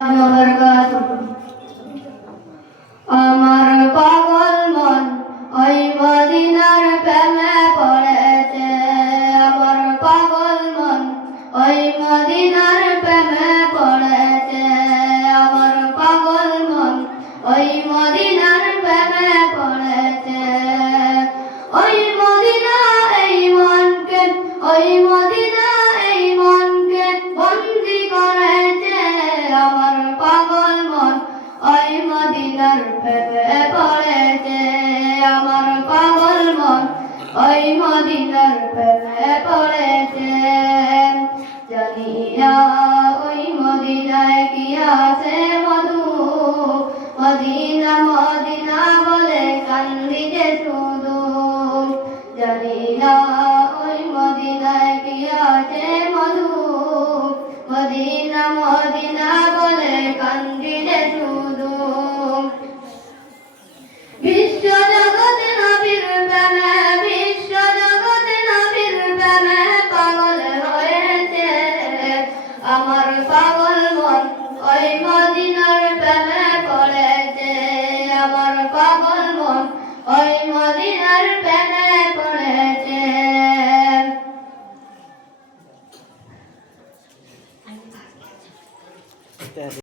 আমার পাগল মন ওই মদিনার প্রেমে পড়েছে। আমার পাগল মন ওই মদিনার প্রেমে পড়েছে। আমার পাগল মন ওই মদিনার প্রেমে পড়েছে। ওই মদিনা এই মনকে, ওই মদিনা এই মনকে বন্দি করেছে। আমার পাগল মন ওই মদিনার প্রেমে পড়েছে। আমার পাগল মন ওই মদিনার প্রেমে পড়েছে। জানি না ওই মদিনায় কি আছে মধু, মদিনা